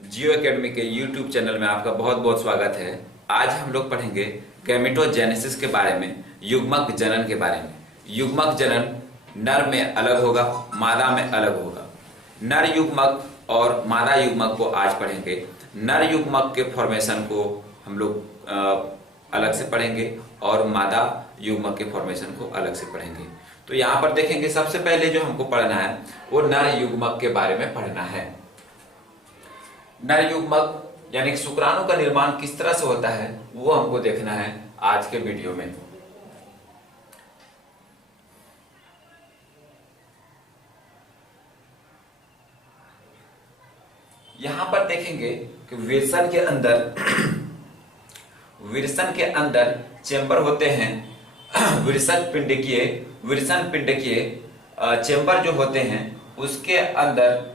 जियो academy के YouTube channel में आपका बहुत बहुत स्वागत है। आज हम लोग पढ़ेंगे गैमेटोजेनेसिस के बारे में, युग्मक जनन के बारे में। युग्मक जनन नर में अलग होगा, मादा में अलग होगा। नर युग्मक और मादा युग्मक को आज पढ़ेंगे। नर युग्मक के फॉर्मेशन को हम लोग अलग से पढ़ेंगे और मादा युग्मक के फॉर्मेशन को अलग से पढ़ेंगे। तो यहाँ पर देखेंगे, सबसे पहले जो हमको पढ़ना है वो नर युग्मक के बारे में पढ़ना है। नर युग्मक यानी शुक्राणु का निर्माण किस तरह से होता है वो हमको देखना है आज के वीडियो में। यहां पर देखेंगे कि विरसन के अंदर चेंबर होते हैं। विरसन पिंडकीय चेंबर जो होते हैं उसके अंदर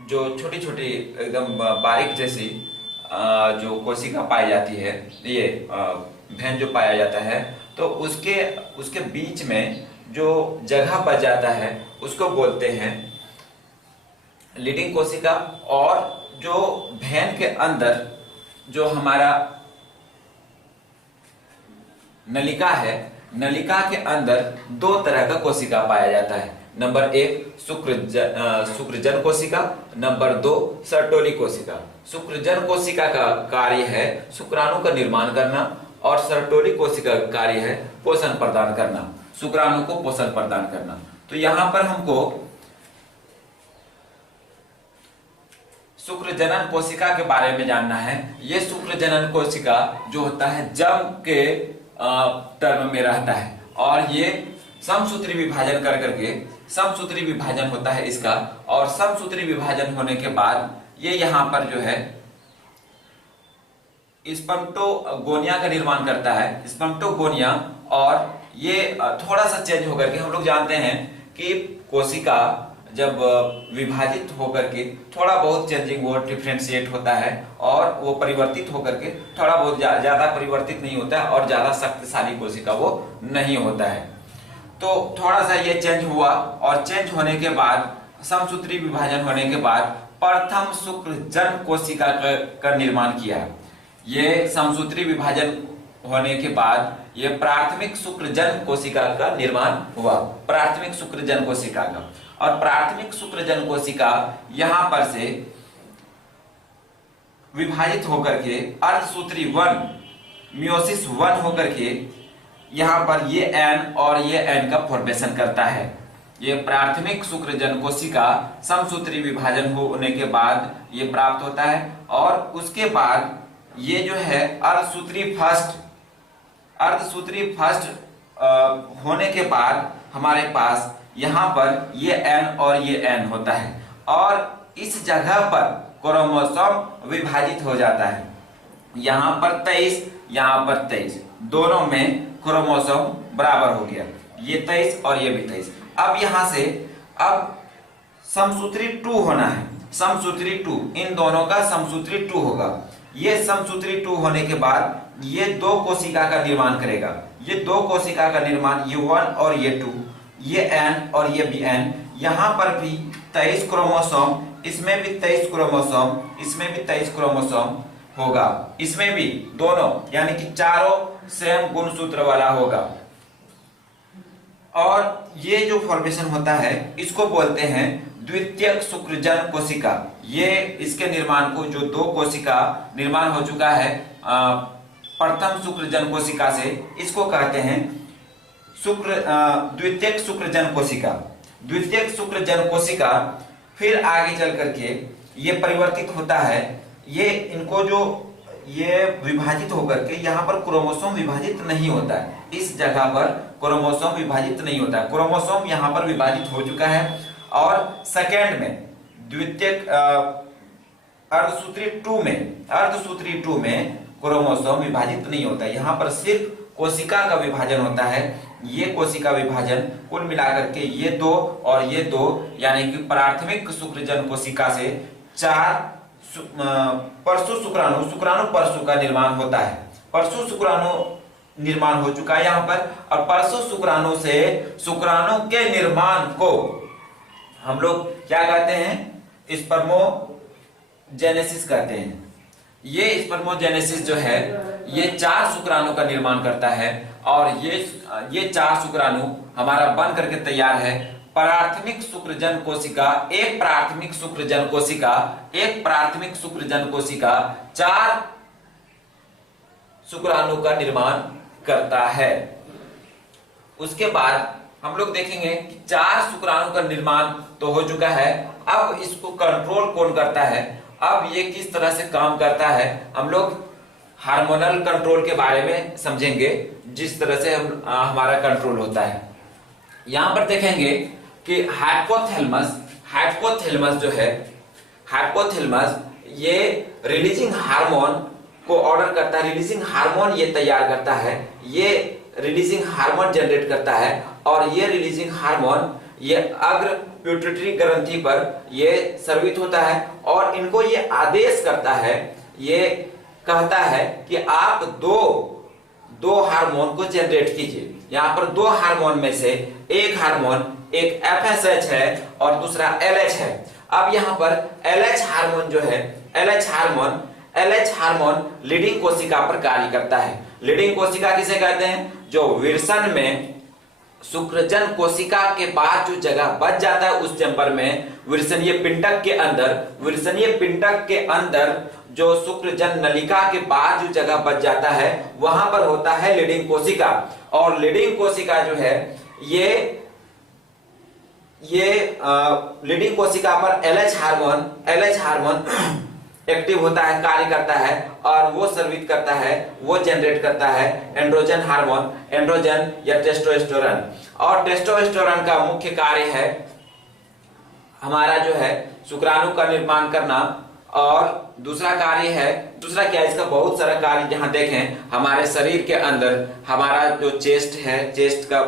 जो छोटी छोटी एकदम बारीक जैसी जो कोशिका पाई जाती है, ये भेन जो पाया जाता है, तो उसके बीच में जो जगह बच जाता है उसको बोलते हैं लीडिंग कोशिका। और जो भेन के अंदर जो हमारा नलिका है, नलिका के अंदर दो तरह का कोशिका पाया जाता है। नंबर 1 शुक्रजन कोशिका, नंबर 2 सर्टोली कोशिका। शुक्रजन कोशिका का कार्य है शुक्राणु का निर्माण करना और सर्टोली कोशिका का कार्य है पोषण प्रदान करना, शुक्राणु को पोषण प्रदान करना। तो यहां पर हमको शुक्रजनन कोशिका के बारे में जानना है। ये शुक्रजनन कोशिका जो होता है जम के टर्म में रहता है और ये समसूत्री विभाजन कर करके समसूत्री विभाजन होता है इसका। और समसूत्री विभाजन होने के बाद ये यहाँ पर जो है स्पर्मेटोगोनिया का निर्माण करता है, स्पर्मेटोगोनिया। और ये थोड़ा सा चेंज होकर के, हम लोग जानते हैं कि कोशिका जब विभाजित होकर के थोड़ा बहुत चेंजिंग वो डिफ्रेंशिएट होता है और वो परिवर्तित होकर के थोड़ा बहुत ज्यादा परिवर्तित नहीं होता है और ज्यादा शक्तिशाली कोशिका वो नहीं होता है। तो थोड़ा सा ये चेंज हुआ और चेंज होने के बाद समसूत्री विभाजन होने के बाद प्रथम शुक्रजन कोशिका का निर्माण किया। ये समसूत्री विभाजन होने के बाद ये प्राथमिक शुक्रजन कोशिका का निर्माण हुआ, प्राथमिक शुक्रजन कोशिका का। और प्राथमिक शुक्रजन कोशिका यहां पर से विभाजित होकर के अर्धसूत्री 1 मियोसिस 1 होकर के यहां पर ये एन और ये एन का फॉर्मेशन करता है। ये प्राथमिक शुक्रजन कोशिका समसूत्री विभाजन होने के बाद ये प्राप्त होता है और उसके बाद ये जो है अर्धसूत्री फर्स्ट होने के बाद हमारे पास यहाँ पर ये एन और ये एन होता है और इस जगह पर क्रोमोसोम विभाजित हो जाता है। यहाँ पर 23, यहाँ पर 23, दोनों में क्रोमोसोम बराबर हो गया, ये 23 और ये भी 23। अब यहाँ से अब समसूत्री 2 होना है, समसूत्री 2, इन दोनों का समसूत्री 2 होगा। ये समसूत्री 2 होने के बाद ये दो कोशिका का निर्माण करेगा। ये दो कोशिका का निर्माण, ये 1 और ये 2, ये एन और ये भी एन। यहाँ पर भी 23 क्रोमोसोम, इसमें भी 23 क्रोमोसोम, इसमें भी 23 क्रोमोसोम होगा, इसमें भी दोनों, यानी कि चारों सेम गुणसूत्र वाला होगा। और ये जो फॉर्मेशन होता है इसको बोलते हैं द्वितीयक शुक्रजन कोशिका। ये इसके निर्माण को, जो दो कोशिका निर्माण हो चुका है प्रथम शुक्रजन कोशिका से, इसको कहते हैं द्वितीयक शुक्रजन कोशिका। द्वितीयक शुक्रजन कोशिका फिर आगे चल करके ये परिवर्तित होता है। ये इनको जो ये विभाजित होकर के यहाँ पर क्रोमोसोम विभाजित नहीं होता है, इस जगह पर क्रोमोसोम विभाजित नहीं होता है। क्रोमोसोम यहाँ पर विभाजित हो चुका है और सेकेंड में द्वितीयक अर्धसूत्री 2 में क्रोमोसोम विभाजित नहीं होता। यहाँ पर सिर्फ कोशिका का विभाजन होता है। ये कोशिका विभाजन कुल मिलाकर के ये 2 और ये 2, यानी कि प्राथमिक शुक्रजन कोशिका से 4 परशु शुक्राणु परशु का निर्माण होता है। परशु शुक्राणु निर्माण हो चुका है यहाँ पर, और परशु शुक्राणु से शुक्राणु के निर्माण को हम लोग क्या कहते हैं? स्पर्मोजेनेसिस कहते हैं। ये स्पर्मोजेनेसिस जो है ये 4 शुक्राणु का निर्माण करता है और ये 4 शुक्राणु हमारा बन करके तैयार है प्राथमिक शुक्रजन कोशिका, एक प्राथमिक शुक्रजन कोशिका, एक प्राथमिक शुक्रजन कोशिका 4 शुक्राणु का निर्माण करता है। उसके बाद हम लोग देखेंगे कि 4 शुक्राणु का निर्माण तो हो चुका है, अब इसको कंट्रोल कौन करता है, अब ये किस तरह से काम करता है, हम लोग हार्मोनल कंट्रोल के बारे में समझेंगे, जिस तरह से हमारा कंट्रोल होता है। यहां पर देखेंगे कि हाइपोथैलेमस जो है, हाइपोथैलेमस ये रिलीजिंग हार्मोन को ऑर्डर करता है, रिलीजिंग हार्मोन ये तैयार करता है, ये रिलीजिंग हार्मोन जनरेट करता है और ये रिलीजिंग हार्मोन ये अग्र पिट्यूटरी ग्रंथि पर ये स्रावित होता है और इनको ये आदेश करता है, ये कहता है कि आप दो हार्मोन को जनरेट कीजिए। यहाँ पर 2 हार्मोन में से एक हार्मोन, एक FSH है और दूसरा LH है। अब यहाँ पर LH हार्मोन जो है, LH हार्मोन लीडिंग कोशिका पर कार्य करता है। लीडिंग कोशिका किसे कहते हैं? जो विरसन में शुक्रजन कोशिका के बाद जो जगह बच जाता है उस चैम्बर में, विरसनीय पिंडक के अंदर जो शुक्रजन नलिका के बाद जो जगह बच जाता है वहां पर होता है लीडिंग कोशिका। और लीडिंग कोशिका जो है ये लीडिंग कोशिका पर LH हार्मोन एक्टिव होता है, कार्य करता है और वो स्रावित करता है, वो जनरेट करता है एंड्रोजन हार्मोन, एंड्रोजन या टेस्टोस्टेरोन। और टेस्टोस्टेरोन का मुख्य कार्य है हमारा जो है शुक्राणु का निर्माण करना। और दूसरा कार्य है, दूसरा क्या है, इसका बहुत सारा कार्य जहां देखें हमारे शरीर के अंदर, हमारा जो चेस्ट है, चेस्ट का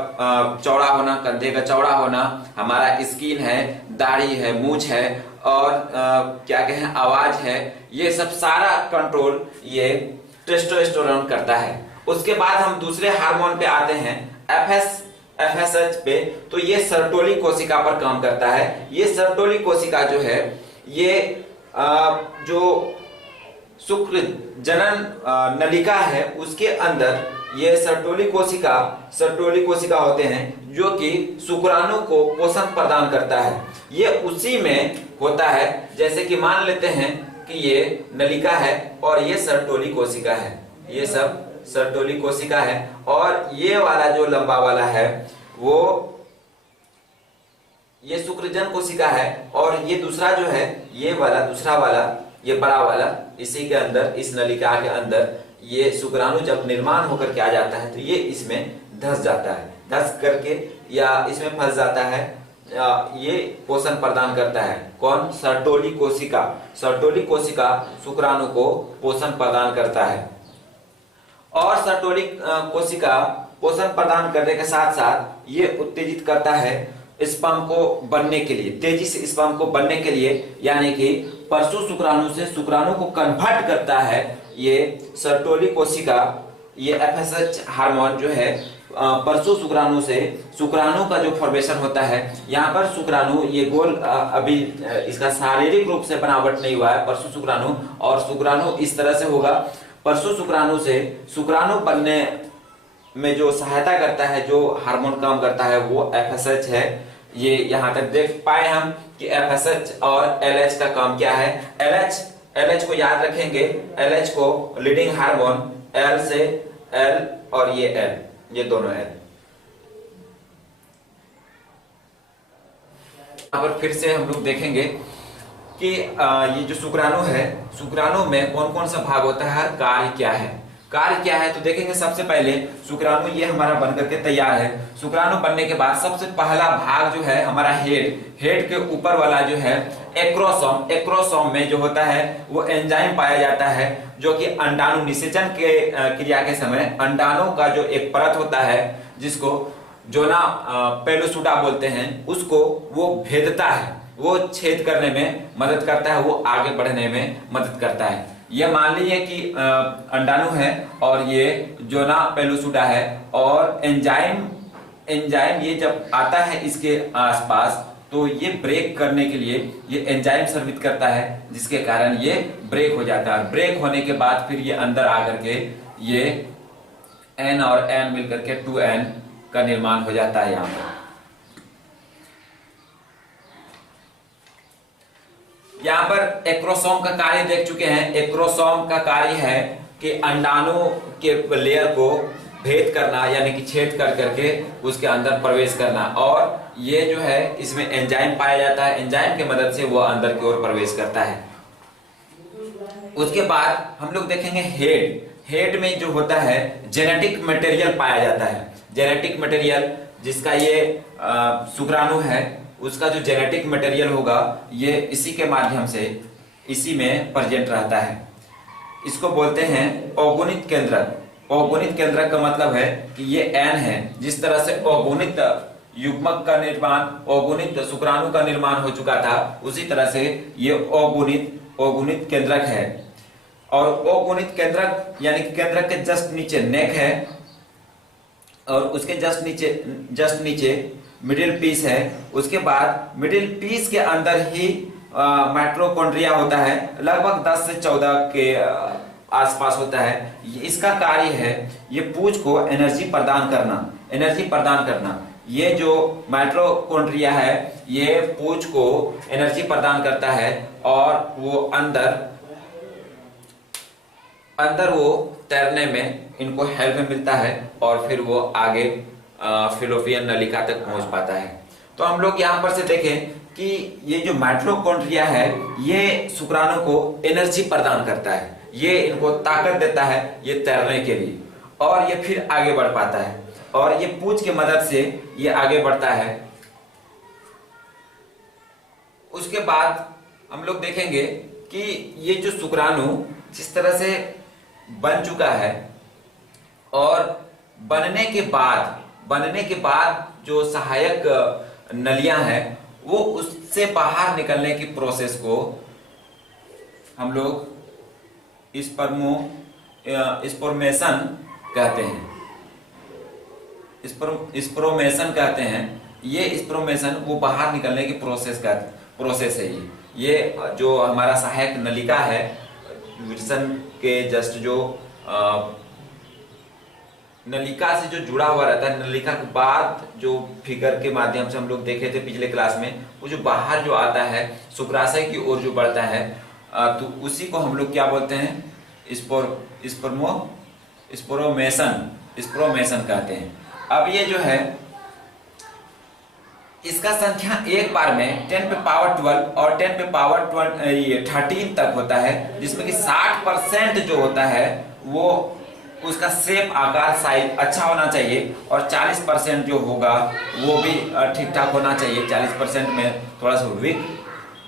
चौड़ा होना, कंधे का चौड़ा होना, हमारा स्किन है, दाढ़ी है, मूंछ है और क्या कहें आवाज है, ये सब सारा कंट्रोल ये टेस्टोस्टेरोन करता है। उसके बाद हम दूसरे हार्मोन पे आते हैं FSH पे, तो ये सर्टोली कोशिका पर काम करता है। ये सर्टोली कोशिका जो है ये जो शुक्र जनन नलिका है उसके अंदर ये सर्टोली कोशिका होते हैं जो कि शुक्राणु को पोषण प्रदान करता है। ये उसी में होता है, जैसे कि मान लेते हैं कि ये नलिका है और ये सर्टोली कोशिका है, ये सब सर्टोली कोशिका है और ये वाला जो लंबा वाला है वो ये शुक्रजन कोशिका है और ये दूसरा जो है ये वाला, दूसरा वाला, ये बड़ा वाला, इसी के अंदर, इस नलिका के अंदर ये शुक्राणु जब निर्माण होकर के आ जाता है तो ये इसमें धस जाता है, धस करके या इसमें फंस जाता है, ये पोषण प्रदान करता है। कौन? सर्टोली कोशिका शुक्राणु को पोषण प्रदान करता है। और सर्टोली कोशिका पोषण प्रदान करने के साथ साथ ये उत्तेजित करता है स्पर्म को बनने के लिए, तेजी से स्पर्म को बनने के लिए, यानी कि परशु शुक्राणु से शुक्राणु को कन्वर्ट करता है ये सर्टोली कोशिका। ये FSH हार्मोन जो है परशु शुक्राणु से शुक्राणु का जो फॉर्मेशन होता है, यहाँ पर शुक्राणु ये गोल, अभी इसका शारीरिक रूप से बनावट नहीं हुआ है परशु शुक्राणु, और शुक्राणु इस तरह से होगा। परशु शुक्राणु से शुक्राणु बनने में जो सहायता करता है, जो हार्मोन काम करता है वो FSH है। ये यहाँ तक देख पाए हम कि FSH और LH का काम क्या है। LH को याद रखेंगे, LH को लीडिंग हार्मोन, L से L और ये L, ये दोनों L। यहाँ पर फिर से हम लोग देखेंगे कि ये जो शुक्राणु है, शुक्राणु में कौन कौन सा भाग होता है, कार्य क्या है, तो देखेंगे सबसे पहले शुक्राणु ये हमारा बनकर के तैयार है। शुक्राणु बनने के बाद सबसे पहला भाग जो है हमारा हेड के ऊपर वाला जो है एक्रोसोम में जो होता है वो एंजाइम पाया जाता है जो कि अंडाणु निषेचन के क्रिया के समय अंडाणु का जो एक परत होता है जिसको जोना पेलोसुडा बोलते हैं, उसको वो भेदता है, वो छेद करने में मदद करता है, वो आगे बढ़ने में मदद करता है। ये मान लीजिए कि अंडाणु है और ये जोना पेलोसुडा है और एंजाइम ये जब आता है इसके आसपास तो ये ब्रेक करने के लिए ये एंजाइम सर्विस करता है, जिसके कारण ये ब्रेक हो जाता है। ब्रेक होने के बाद फिर ये अंदर आकर के ये N और N मिलकर के 2N का निर्माण हो जाता है। यहाँ पर एक्रोसोम का कार्य देख चुके हैं। एक्रोसोम का कार्य है कि अंडाणु के लेयर को भेद करना, यानी कि छेद कर करके उसके अंदर प्रवेश करना, और ये जो है इसमें एंजाइम पाया जाता है। एंजाइम की मदद से वो अंदर की ओर प्रवेश करता है। उसके बाद हम लोग देखेंगे हेड में जो होता है जेनेटिक मटेरियल पाया जाता है। जेनेटिक मटेरियल जिसका ये शुक्राणु है, उसका जो जेनेटिक मटेरियल होगा ये इसी के माध्यम से इसी में प्रेजेंट रहता है। इसको बोलते हैं अगुणित केंद्रक। अगुणित केंद्रक का मतलब है कि ये N है। जिस तरह से अगुणित युग्मक का निर्माण, अगुणित शुक्राणु का निर्माण हो चुका था, उसी तरह से ये अगुणित केंद्रक है। और अगुणित केंद्रक यानी कि केंद्रक के जस्ट नीचे नेक है, और उसके जस्ट नीचे मिडिल पीस है। उसके बाद मिडिल पीस के अंदर ही माइटोकॉन्ड्रिया होता है, लगभग 10 से 14 के आसपास होता है। इसका कार्य है ये पूंछ को एनर्जी प्रदान करना। ये जो माइटोकॉन्ड्रिया है ये पूंछ को एनर्जी प्रदान करता है, और वो अंदर वो तैरने में इनको हेल्प मिलता है, और फिर वो आगे फिलोपियन नलिका तक पहुंच पाता है। तो हम लोग यहाँ पर से देखें कि ये जो माइटोकॉन्ड्रिया है ये शुक्राणु को एनर्जी प्रदान करता है, ये इनको ताकत देता है ये तैरने के लिए, और ये फिर आगे बढ़ पाता है, और ये पूंछ की मदद से ये आगे बढ़ता है। उसके बाद हम लोग देखेंगे कि ये जो शुक्राणु जिस तरह से बन चुका है, और बनने के बाद जो सहायक नलियां हैं वो उससे बाहर निकलने की प्रोसेस को हम लोग स्पर्मेशन कहते हैं। स्पर्मेशन कहते हैं। ये स्पर्मेशन वो बाहर निकलने की प्रोसेस है। ये जो हमारा सहायक नलिका है, विल्सन के जस्ट जो नलिका से जो जुड़ा हुआ रहता है, नलिका के बाद जो फिगर के माध्यम से हम लोग देखे थे पिछले क्लास में, वो जो बाहर जो आता है शुक्राशय की ओर जो बढ़ता है, तो उसी को हम लोग क्या बोलते हैं? स्पोरोमेशन कहते हैं। अब ये जो है इसका संख्या एक बार में 10 पे पावर 12 और 10 पे पावर 13 तक होता है, जिसमें कि 60% जो होता है वो उसका शेप, आकार, साइज अच्छा होना चाहिए, और 40% जो होगा वो भी ठीक ठाक होना चाहिए। 40% में थोड़ा सा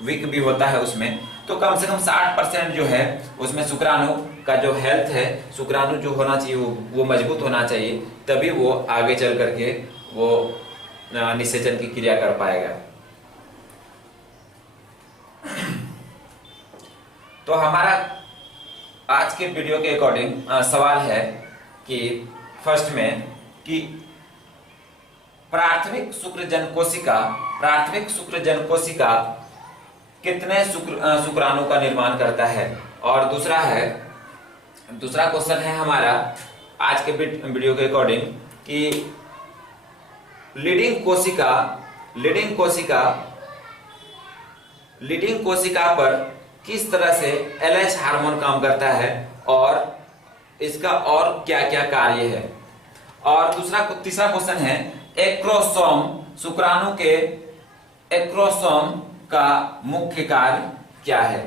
वीक भी होता है उसमें, तो कम से कम 60% जो है उसमें शुक्राणु का जो हेल्थ है, शुक्राणु जो होना चाहिए वो मजबूत होना चाहिए, तभी वो आगे चल करके वो निषेचन की क्रिया कर पाएगा। तो हमारा आज के वीडियो के अकॉर्डिंग सवाल है कि फर्स्ट में कि प्राथमिक शुक्रजन कोशिका कितने शुक्राणु का निर्माण करता है, और दूसरा क्वेश्चन है हमारा आज के वीडियो के अकॉर्डिंग कि लीडिंग कोशिका पर किस तरह से LH हार्मोन काम करता है, और इसका और क्या क्या कार्य है। और तीसरा क्वेश्चन है एक्रोसोम, शुक्राणु के एक्रोसोम का मुख्य कार्य क्या है।